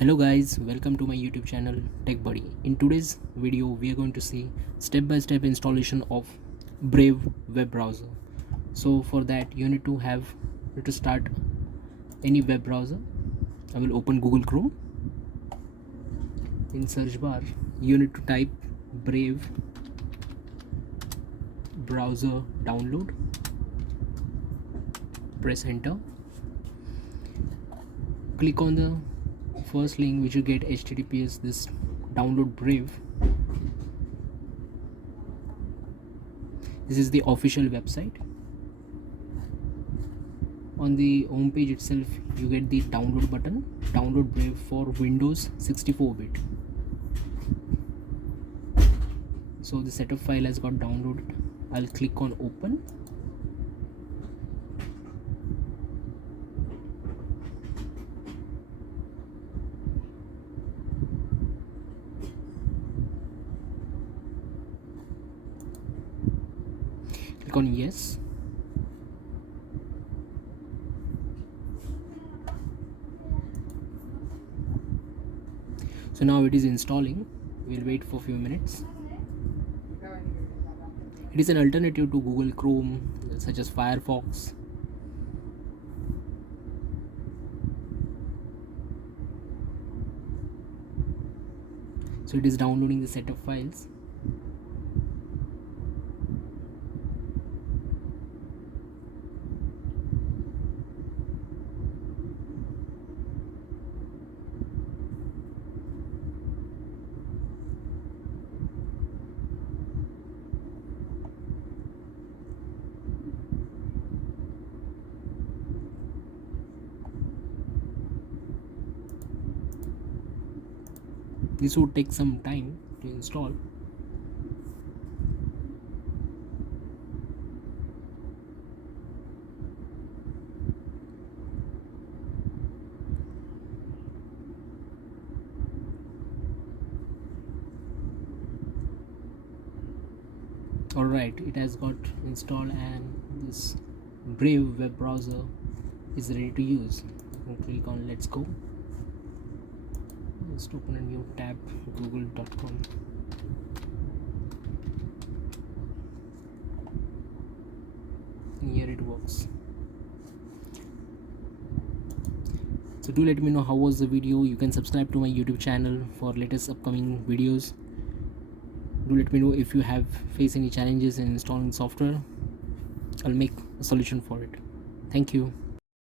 Hello guys, welcome to my YouTube channel Tech Buddy. In today's video we are going to see step-by-step installation of Brave web browser. So for that you need to start any web browser. I will open Google Chrome. In search bar you need to type Brave browser download. Press enter. Click on the first link which you get https this download Brave. This is the official website. On the home page itself you get the download button, download Brave for Windows 64-bit. So the setup file has got downloaded. I'll click on open. Click on yes. So now it is installing. We'll wait for a few minutes. It is an alternative to Google Chrome such as Firefox. So it is downloading the set of files. This would take some time to install. Alright, it has got installed and this Brave web browser is ready to use. You can click on let's go. Just open a new tab, google.com. Here it works. So do let me know how was the video. You can subscribe to my YouTube channel for latest upcoming videos. Do let me know if you have faced any challenges in installing software. I'll make a solution for it. Thank you.